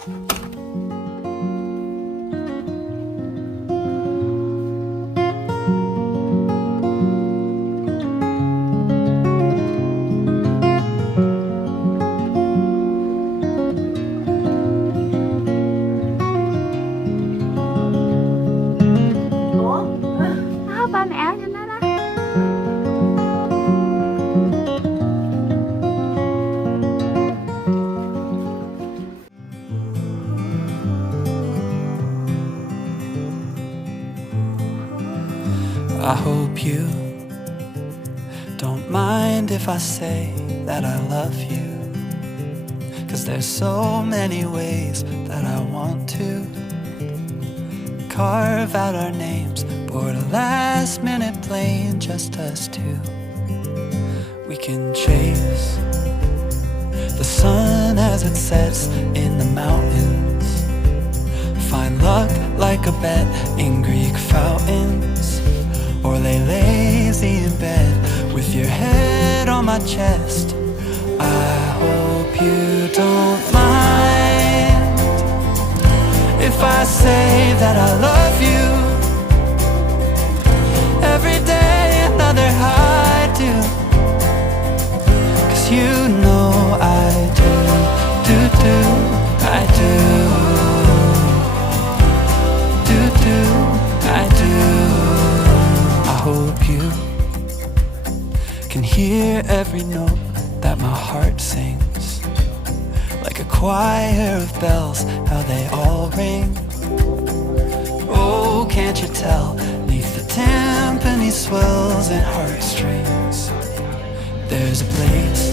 I hope you don't mind if I say that I love you, 'cause there's so many ways that I want to carve out our names, board a last minute plane, just us two. We can chase the sun as it sets in the mountains, find luck like a bet in Greek fountains, or lay lazy in bed with your head on my chest. I hope you don't mind if I say that I love you. Every day another I do, 'cause you know I do, I do, I do. I hope you can hear every note that my heart sings, like a choir of bells, how they all ring. Oh, can't you tell, neath the timpani swells and heartstrings, there's a place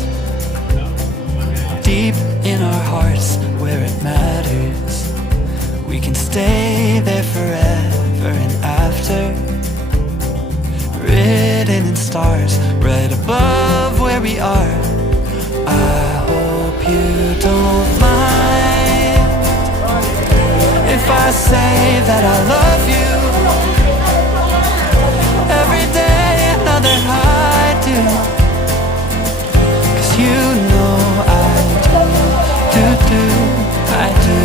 deep in our hearts where it matters. We can stay there forever and after, written in stars right above where we are. I hope you don't mind if I say that I love you. Every day another I do, 'cause you know I do, I do, I do.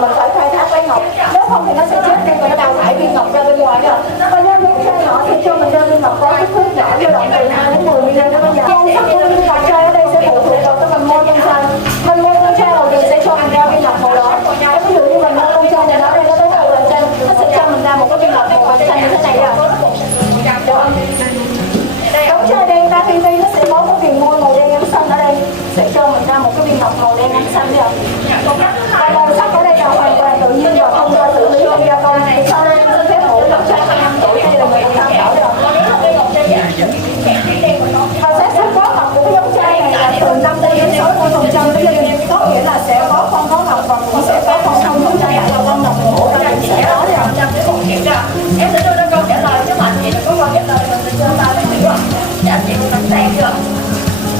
Mình phải khai thác với ngọc, nếu không thì nó sẽ chết đi và nó đào thải viên ngọc ra bên ngoài đó. Và nếu muốn chơi nhỏ thì cho mình đưa viên ngọc có kích thước nhỏ, dao động từ 2 đến 10 mm đó bây giờ. Nhan sắc của viên ngọc trai ở đây sẽ phụ thuộc vào cái mình môi con trai. Mình môi con trai màu gì sẽ cho mình ra viên ngọc màu đỏ. Ví dụ như mình môi con trai này nó đây nó tới màu vàng xanh, nó sẽ cho mình ra một cái viên ngọc màu vàng xanh như thế này rồi. Đống trai đen đa phi nó sẽ có cái viền môi màu đen ấm xanh ở đây, sẽ cho mình ra một cái viên ngọc màu đen ấm xanh đấy ạ. Và màu sắc ở đây là hoàn toàn tự nhiên và không do xử lý trong gia công. Sau đây em xin phép mẫu đọc trai 25 tuổi đây là mình tham khảo được. Và xác suất có ngọc của cái giống trai này là từ 50 đến 60% cái liên, có nghĩa là sẽ có không có ngọc và cũng sẽ có không giống trai và con ngọc hổ ra cũng sẽ có đấy ạ. Em sẽ đưa ra câu trả lời chứ mà chị đừng có câu trả lời mình sẽ cho ta biết hiểu ạ. Dạ chị cũng sẵn sàng chưa?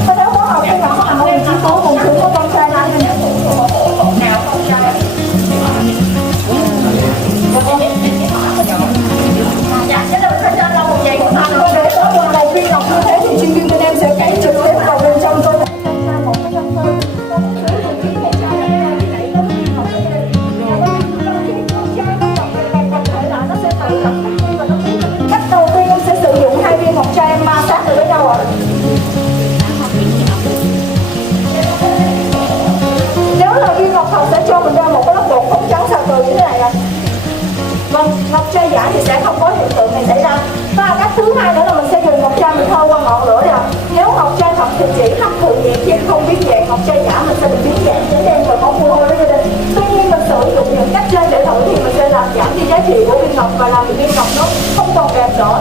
Và nếu có học cái ngọc nằm ở vị trí cố cùng thử có con trai lại mình nào con trai. Dạ, sẽ được cho ra một giày của ta rồi. Để có một viên ngọc như thế thì chuyên viên bên em sẽ cấy trực tiếp vào bên trong cơ thể một cái nhân tư. Con muốn sử dụng viên ngọc trai ở đây thì đẩy lên viên ngọc ở đây. Và khi con trai nó đọc về bài tập thể lại nó sẽ tự động thích nghi và nó biết. Cách đầu tiên em sẽ sử dụng 2 viên ngọc trai em ma sát được với nhau ạ. Nếu là viên ngọc thật sẽ cho mình ra một cái lớp bột phấn trắng xà cừ như thế này ạ. Vâng, ngọc trai giả thì sẽ không có hiện tượng này xảy ra. Và cách thứ hai nữa là mình sẽ dùng ngọc trai mình thâu qua ngọn lửa ạ. Nếu ngọc trai thật thì chỉ hấp thụ nhẹ chứ không biến dạng. Ngọc trai giả mình sẽ bị biến dạng cháy đen và có mùi hôi đó cho nên. Tuy nhiên mình sử dụng những cách trên để thử thì mình sẽ làm giảm đi giá trị của viên ngọc và làm viên ngọc nó không còn đẹp nữa.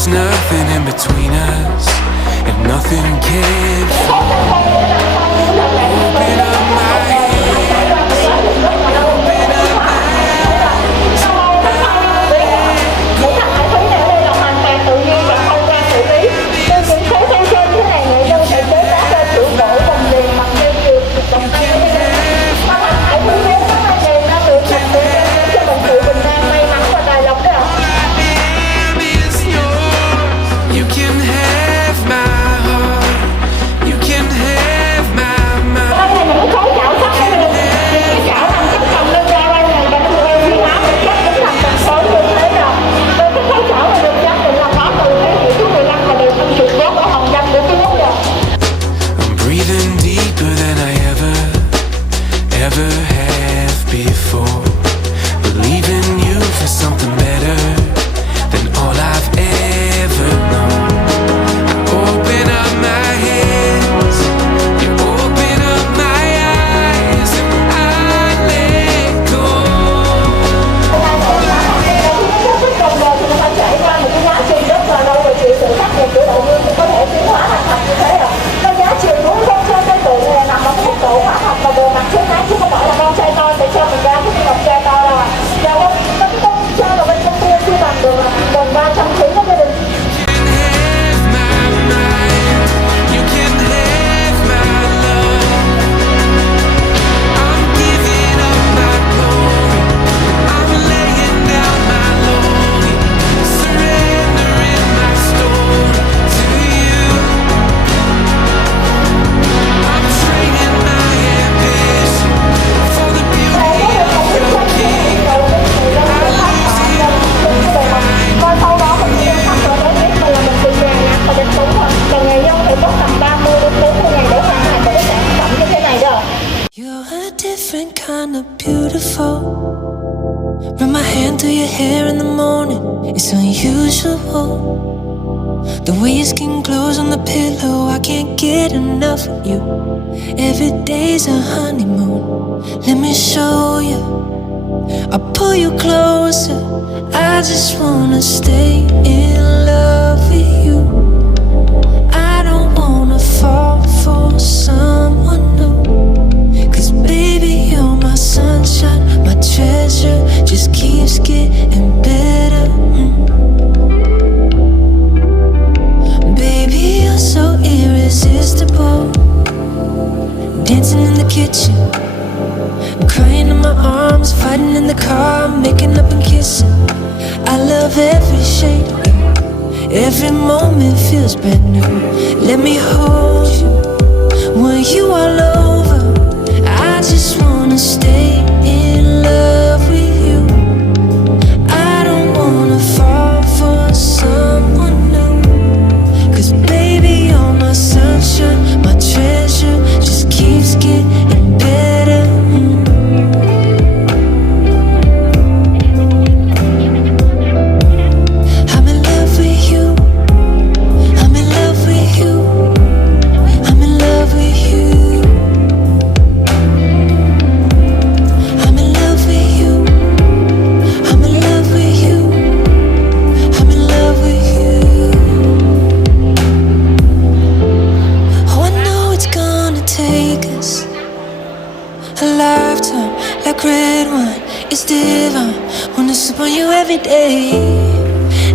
there's nothing in between us, and nothing can open up my hands, open up my eyes. Những thằng Hải Thúy này ở đây là hoàn toàn tự nhiên và không qua xử lý. Trên những khối theo trên thế này, nghệ nhân sẽ chế tác lên chữ gỗ bằng liền bằng dây chuyền bằng tay ở đây. Mà thằng Hải Thúy nếu có hai đèn ra được chặt để đem cho mình sự bình an, may mắn và tài lộc đó ạ. You can have my heart, you can have my mind. Đây là những khối chảo sắt ở đây. Những cái chảo nằm chất chồng lên ra đây này và nó gây khí hóa để chắc tính thành từng khối như thế rồi. Với cái khối chảo này được giám định là có từ thế kỷ thứ 15 và được phân trục gốc ở Hồng Danh của Trung Quốc rồi. I'm breathing deeper than I ever have before. Believing you for something better than all I've ever known. Open up my hands, you open up my eyes, and I let go. Trong đời thì nó phải trải qua một cái giá trị rất là lâu rồi, chịu sự khắc nghiệt của độ nguyên thì có thể tiến hóa thành thật như thế rồi. Cái giá trị muốn không cho cái tự này nằm ở cái mức độ hóa học và bề mặt trước mắt, chứ không phải là con trai to để cho mình ra cái ngọc trai to đâu à. Dạ không, nó cái con trai mà bên trong kia chưa bằng được là gần 300 kg đó gia đình. You can have my love. I'm giving up my glory. I'm laying down my glory, surrendering my story to you. I'm trading my ambition for the beauty of your king. Coi sau đó mình sẽ thăm rồi đó biết mình là mình từ nhà nhạc và đến đúng rồi. Còn nghề nhân thì có tầm 30 đến 40 ngày để hoàn thành một cái sản phẩm như thế này đó. You're a different kind of beautiful. Run my hand through your hair in the morning, it's unusual. The way your skin glows on the pillow, I can't get enough of you. Every day's a honeymoon, let me show you. I'll pull you closer, I just wanna stay in love with you. I don't wanna fall for someone new, 'cause baby you're my sunshine, my treasure, just keeps getting better. Baby you're so irresistible, dancing in the kitchen, crying in my arms, fighting in the car, making up and kissing. I love every shade of you, every moment feels brand new. Let me hold you, want you all over. I just wanna stay in love with you. I don't wanna fall for someone new, 'cause baby you're my sunshine, my treasure, just keeps getting better. I'm in love with you, I'm in love with you, I'm in love with you, I'm in love with you, I'm in love with you, I'm in love with you. Oh, I know it's gonna take us a lifetime, like red wine, it's divine. Wanna sip on you every day,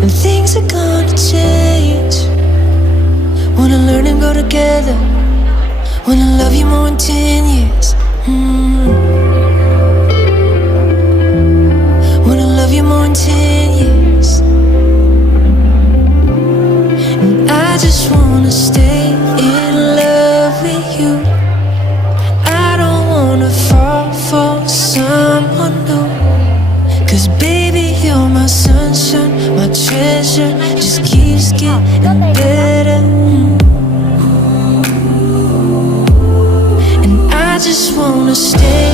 and things are gonna change. Wanna learn and go together, wanna love you more in 10 years. Wanna love you more in 10 years. And I just wanna stay in love with you. I don't wanna fall for someone new, 'cause baby you're my sunshine, my treasure, just keeps getting better. And I just wanna stay